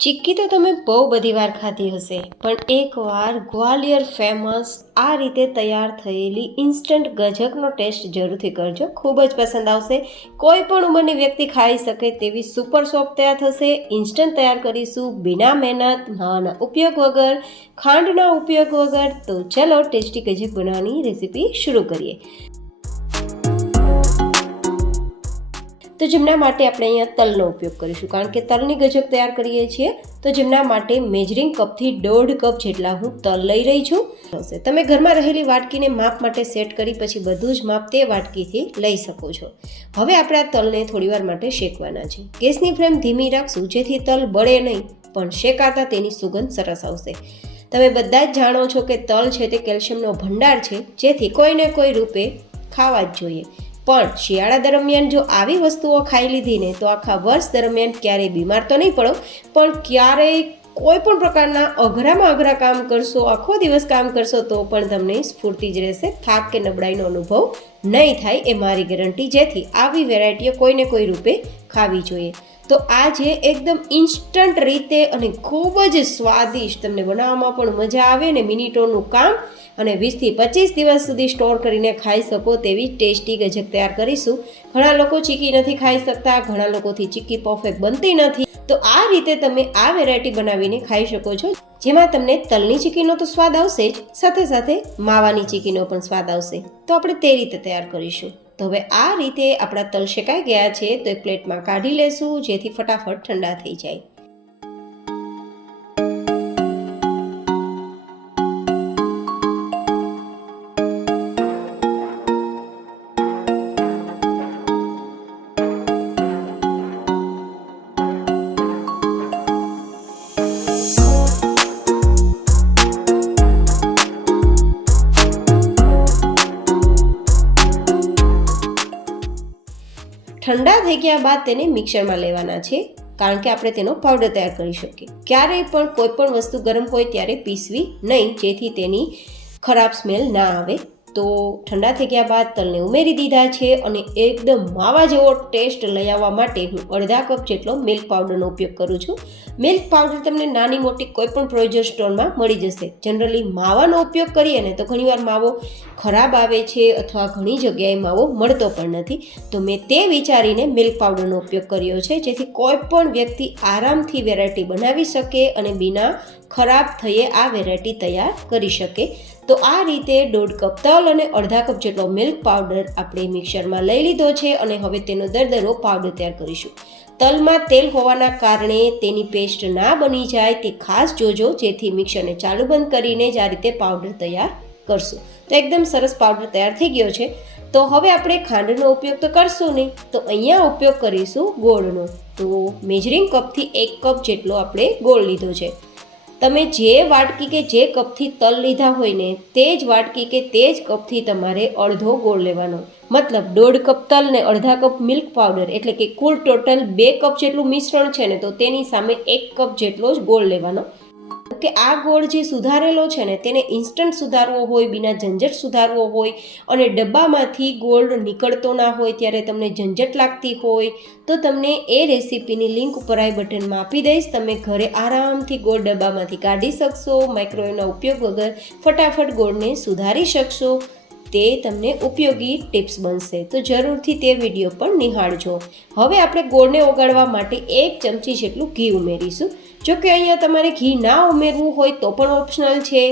ચિક્કી તો તમે બહુ બધી વાર ખાધી હશે, પણ એકવાર ગ્વાલિયર ફેમસ આ રીતે તૈયાર થયેલી ઇન્સ્ટન્ટ ગજકનો ટેસ્ટ જરૂરથી કરજો. ખૂબ જ પસંદ આવશે. કોઈ પણ ઉંમરની વ્યક્તિ ખાઈ શકે તેવી સુપર સોપ તૈયાર થશે. ઇન્સ્ટન્ટ તૈયાર કરીશું, બિના મહેનત, માવાના ઉપયોગ વગર, ખાંડના ઉપયોગ વગર. તો ચલો ટેસ્ટી ગજક બનાવવાની રેસીપી શરૂ કરીએ. તો જેમના માટે આપણે અહીંયા તલનો ઉપયોગ કરીશું, કારણ કે તલની ગજક તૈયાર કરીએ છીએ. તો જેમના માટે મેજરિંગ કપથી 1.5 કપ જેટલા હું તલ લઈ રહી છું. તમે ઘરમાં રહેલી વાટકીને માપ માટે સેટ કરી પછી બધું જ માપ તે વાટકીથી લઈ શકો છો. હવે આપણે આ તલને થોડીવાર માટે શેકવાના છે. ગેસની ફ્લેમ ધીમી રાખશું, જેથી તલ બળે નહીં, પણ શેકાતા તેની સુગંધ સરસ આવશે. તમે બધા જ જાણો છો કે તલ છે તે કેલ્શિયમનો ભંડાર છે, જેથી કોઈને કોઈ રૂપે ખાવા જ જોઈએ. પણ શિયાળા દરમિયાન જો આવી વસ્તુઓ ખાઈ લીધી ને તો આખા વર્ષ દરમિયાન ક્યારેય બીમાર તો નહીં પડો, પણ ક્યારેય કોઈ પણ પ્રકારના અઘરામાં અઘરા કામ કરશો, આખો દિવસ કામ કરશો તો પણ તમને સ્ફૂર્તિ જ રહેશે. થાક કે નબળાઈનો અનુભવ નહીં થાય, એ મારી ગેરંટી. જેથી આવી વેરાયટીઓ કોઈને કોઈ રૂપે ખાવી જોઈએ. તો આ જે એકદમ ઇન્સ્ટન્ટ રીતે અને ખૂબ જ સ્વાદિષ્ટ, તમને બનાવવામાં પણ મજા આવે ને મિનિટોનું કામ, અને 20 થી 25 દિવસ સુધી સ્ટોર કરીને ખાઈ શકો તેવી ટેસ્ટી ગજક તૈયાર કરીશું. ઘણા લોકો ચીક્કી નથી ખાઈ શકતા, ઘણા લોકોથી ચીક્કી પરફેક્ટ બનતી નથી. તો આ રીતે તમે આ વેરાયટી બનાવીને ખાઈ શકો છો, જેમાં તમને તલની ચીક્કીનો તો સ્વાદ આવશે જ, સાથે સાથે માવાની ચીક્કીનો પણ સ્વાદ આવશે. તો આપણે તે રીતે તૈયાર કરીશું. તો હવે આ રીતે આપણા તલ શેકાઈ ગયા છે, તો એક પ્લેટમાં કાઢી લેશું, જેથી ફટાફટ ઠંડા થઈ જાય. ઠંડા થઈ ગયા બાદ તેને મિક્સરમાં લેવાના છે, કારણ કે આપણે તેનો પાવડર તૈયાર કરી શકીએ. ક્યારેય પણ કોઈ પણ વસ્તુ ગરમ હોય ત્યારે પીસવી નહીં, જેથી તેની ખરાબ સ્મેલ ના આવે. તો ઠંડા થઈ ગયા બાદ તલને ઉમેરી દીધા છે, અને એકદમ માવા જેવો ટેસ્ટ લઈ આવવા માટે હું 1/2 કપ જેટલો મિલ્ક પાવડરનો ઉપયોગ કરું છું. મિલ્ક પાવડર તમને નાની મોટી કોઈ પણ પ્રોવિઝન સ્ટોરમાં મળી જશે. જનરલી માવાનો ઉપયોગ કરીએ ને તો ઘણીવાર માવો ખરાબ આવે છે, અથવા ઘણી જગ્યાએ માવો મળતો પણ નથી. તો મેં તે વિચારીને મિલ્ક પાવડરનો ઉપયોગ કર્યો છે, જેથી કોઈ પણ વ્યક્તિ આરામથી વેરાયટી બનાવી શકે અને બિના ખરાબ થઈએ આ વેરાયટી તૈયાર કરી શકે. તો આ રીતે 1.5 કપ તલ અને 1/2 કપ જેટલો મિલ્ક પાવડર આપણે મિક્સરમાં લઈ લીધો છે, અને હવે તેનો દરદરો પાવડર તૈયાર કરીશું. તલમાં તેલ હોવાના કારણે તેની પેસ્ટ ના બની જાય તે ખાસ જોજો, જેથી મિક્સરને ચાલુ બંધ કરીને જ આ રીતે પાવડર તૈયાર કરશું. તો એકદમ સરસ પાવડર તૈયાર થઈ ગયો છે. તો હવે આપણે ખાંડનો ઉપયોગ તો કરશું નહીં, તો અહીંયા ઉપયોગ કરીશું ગોળનો. તો મેજરિંગ કપથી 1 કપ જેટલો આપણે ગોળ લીધો છે. તમે જે વાટકી કે જે કપથી તલ લીધા હોય ને તે જ વાટકી કે તે જ કપથી તમારે અડધો ગોળ લેવાનો. મતલબ 1.5 કપ તલ ને 1/2 કપ મિલ્ક પાવડર, એટલે કે કુલ ટોટલ 2 કપ જેટલું મિશ્રણ છે ને, તો તેની સામે 1 કપ જેટલો જ ગોળ લેવાનો. કે આ ગોળ જે સુધારેલો છે ને તેને ઇન્સ્ટન્ટ સુધારવો હોય, બિના ઝંઝટ સુધારવો હોય, અને ડબ્બામાંથી ગોળ નીકળતો ના હોય ત્યારે તમને ઝંઝટ લાગતી હોય, તો તમને એ રેસીપીની લિંક ઉપર આઈ બટનમાં આપી દઈશ. તમે ઘરે આરામથી ગોળ ડબ્બામાંથી કાઢી શકશો, માઇક્રોવેવના ઉપયોગ વગર ફટાફટ ગોળને સુધારી શકશો. તે તમને ઉપયોગી ટિપ્સ બનશે. તો જરૂરથી તે વિડીયો પણ નિહાળજો. હવે આપણે ગોળને ઓગાળવા માટે 1 ચમચી જેટલું ઘી ઉમેરીશું. જો કે અહીંયા તમારે ઘી ના ઉમેરવું હોય તો પણ ઓપ્શનલ છે.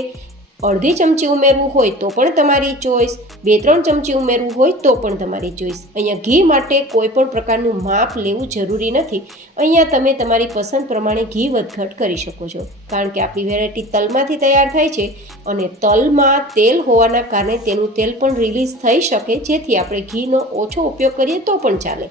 અડધી ચમચી ઉમેરવું હોય તો પણ તમારી ચોઈસ, 2-3 ચમચી ઉમેરવું હોય તો પણ તમારી ચોઈસ. અહીંયા ઘી માટે કોઈ પણ પ્રકારનું માપ લેવું જરૂરી નથી. અહીંયા તમે તમારી પસંદ પ્રમાણે ઘી વધઘટ કરી શકો છો, કારણ કે આપણી વેરાયટી તલમાંથી તૈયાર થાય છે, અને તલમાં તેલ હોવાના કારણે તેનું તેલ પણ રિલીઝ થઈ શકે, જેથી આપણે ઘીનો ઓછો ઉપયોગ કરીએ તો પણ ચાલે.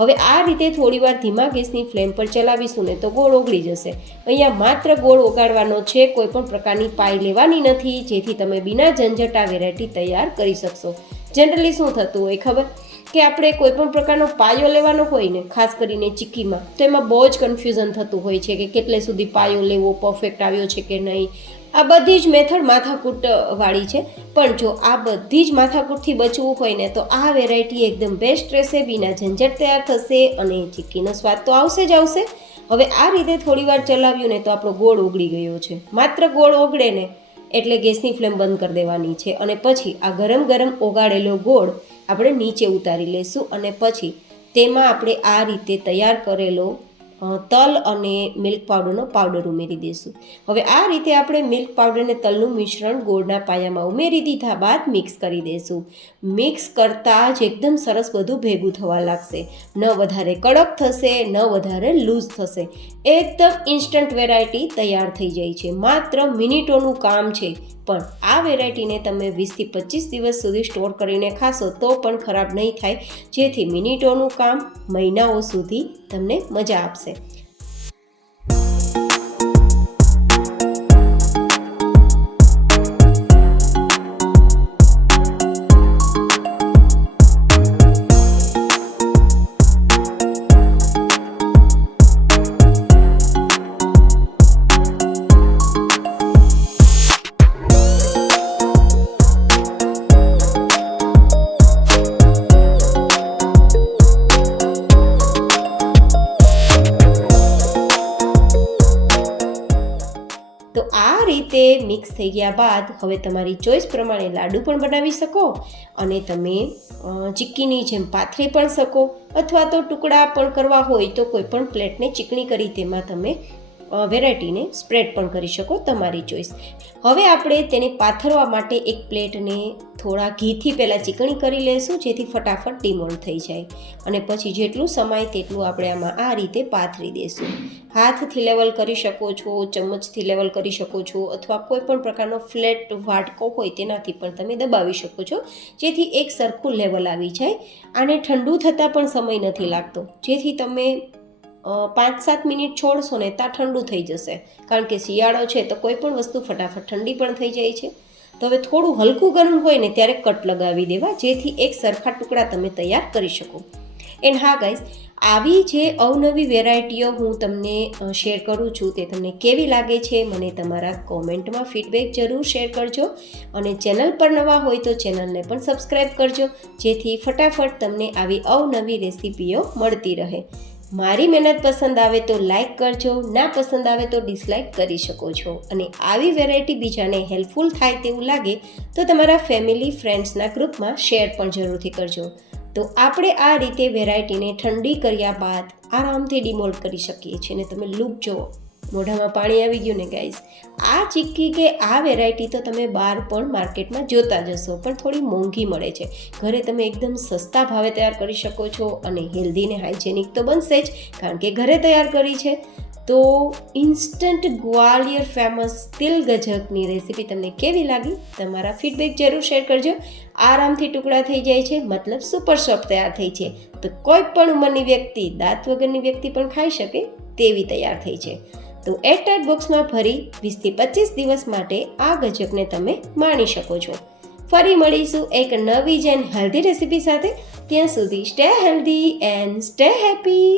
હવે આ રીતે થોડીવાર ધીમા ગેસની ફ્લેમ પર ચલાવીશું ને તો ગોળ ઓગળી જશે. અહીંયા માત્ર ગોળ ઓગાળવાનો છે, કોઈ પણ પ્રકારની પાઈ લેવાની નથી, જેથી તમે બિના ઝંઝટ આ વેરાયટી તૈયાર કરી શકશો. જનરલી શું થતું હોય ખબર, કે આપણે કોઈ પણ પ્રકારનો પાયો લેવાનો હોય ને, ખાસ કરીને ચીક્કીમાં, તો એમાં બહુ જ કન્ફ્યુઝન થતું હોય છે કે કેટલે સુધી પાયો લેવો, પરફેક્ટ આવ્યો છે કે નહીં. આ બધી જ મેથડ માથાકૂટ વાળી છે, પણ જો આ બધી જ માથાકૂટથી બચવું હોય ને તો આ વેરાયટી એકદમ બેસ્ટ રહેશે. બિના ઝંઝટ તૈયાર થશે, અને ચીક્કીનો સ્વાદ તો આવશે જ આવશે, હવે આ રીતે થોડીવાર ચલાવ્યું ને તો આપણો ગોળ ઓગળી ગયો છે. માત્ર ગોળ ઓગળે ને એટલે ગેસની ફ્લેમ બંધ કરી દેવાની છે અને પછી આ ગરમ ગરમ ઓગાળેલો ગોળ આપણે નીચે ઉતારી લઈશું અને પછી તેમાં આપણે આ રીતે તૈયાર કરેલો તલ અને મિલ્ક પાવડરનો પાવડર ઉમેરી દઈશું. હવે આ રીતે આપણે મિલ્ક પાવડર અને તલનું મિશ્રણ ગોળના પાયામાં ઉમેરી દીધા બાદ મિક્સ કરી દઈશું. મિક્સ કરતાં જ એકદમ સરસ બધું ભેગું થવા લાગશે. ન વધારે કડક થશે, ન વધારે લૂઝ થશે. એકદમ ઇન્સ્ટન્ટ વેરાયટી તૈયાર થઈ જાય છે. માત્ર મિનિટોનું કામ છે, પણ આ વેરાયટીને તમે 20થી 25 દિવસ સુધી સ્ટોર કરીને ખાશો તો પણ ખરાબ નહીં થાય, જેથી મિનિટોનું કામ મહિનાઓ સુધી તમને મજા આપશે. તો આ રીતે મિક્સ થઈ ગયા બાદ હવે તમારી ચોઈસ પ્રમાણે લાડુ પણ બનાવી શકો અને તમે ચીક્કીની જેમ પાથરી પણ શકો, અથવા તો ટુકડા પણ કરવા હોય તો કોઈ પણ પ્લેટને ચીકણી કરી તેમાં તમે વેરાયટીને સ્પ્રેડ પણ કરી શકો, તમારી ચોઈસ. હવે આપણે તેને પાથરવા માટે એક પ્લેટને થોડા ઘીથી પહેલાં ચીકણી કરી લઈશું, જેથી ફટાફટ ડિમોલ્ડ થઈ જાય અને પછી જેટલું સમાય તેટલું આપણે આમાં આ રીતે પાથરી દઈશું. હાથથી લેવલ કરી શકો છો, ચમચથી લેવલ કરી શકો છો, અથવા કોઈ પણ પ્રકારનો ફ્લેટ વાટકો હોય તેનાથી પણ તમે દબાવી શકો છો, જેથી એક સરખું લેવલ આવી જાય. આને ઠંડુ થતાં પણ સમય નથી લાગતો, જેથી તમે 5-7 મિનિટ છોડશો ને ત્યાં ઠંડુ થઈ જશે, કારણ કે શિયાળો છે તો કોઈ પણ વસ્તુ ફટાફટ ઠંડી પણ થઈ જાય છે. તો હવે થોડું હલકું ગરમ હોય ને ત્યારે કટ લગાવી દેવા, જેથી એક સરખા ટુકડા તમે તૈયાર કરી શકો. એન્ડ હા ગાઈઝ, આવી જે અવનવી વેરાયટીઓ હું તમને શેર કરું છું તે તમને કેવી લાગે છે મને તમારા કોમેન્ટમાં ફીડબેક જરૂર શેર કરજો, અને ચેનલ પર નવા હોય તો ચેનલને પણ સબસ્ક્રાઈબ કરજો, જેથી ફટાફટ તમને આવી અવનવી રેસીપીઓ મળતી રહે. મારી મહેનત પસંદ આવે તો લાઈક કરજો, ના પસંદ આવે તો ડિસલાઈક કરી શકો છો. અને આવી વેરાયટી બીજાને હેલ્પફુલ થાય તેવું લાગે તો તમારા ફેમિલી ફ્રેન્ડ્સના ગ્રુપમાં શેર પણ જરૂરથી કરજો. તો આપણે આ રીતે વેરાયટીને ઠંડી કર્યા બાદ આરામથી ડિમોલ્ડ કરી શકીએ છીએ. અને તમે લુક જુઓ, મોઢામાં પાણી આવી ગયું ને ગાઈઝ. આ ચીક્કી કે આ વેરાયટી તો તમે બહાર પણ માર્કેટમાં જોતા જશો, પણ થોડી મોંઘી મળે છે. ઘરે તમે એકદમ સસ્તા ભાવે તૈયાર કરી શકો છો અને હેલ્ધી ને હાઇજેનિક તો બનશે જ, કારણ કે ઘરે તૈયાર કરી છે. તો ઇન્સ્ટન્ટ ગ્વાલિયર ફેમસ તિલ ગજકની રેસીપી તમને કેવી લાગી તમારા ફીડબેક જરૂર શેર કરજો. આરામથી ટુકડા થઈ જાય છે, મતલબ સુપર સોફ્ટ તૈયાર થઈ છે. તો કોઈ પણ ઉંમરની વ્યક્તિ, દાંત વગરની વ્યક્તિ પણ ખાઈ શકે તેવી તૈયાર થઈ છે. તો એરટાઇટ બોક્સમાં ભરી 20થી 25 દિવસ માટે આ ગજકને તમે માણી શકો છો. ફરી મળીશું એક નવી જ એન્ડ હેલ્ધી રેસીપી સાથે. ત્યાં સુધી stay healthy and stay happy.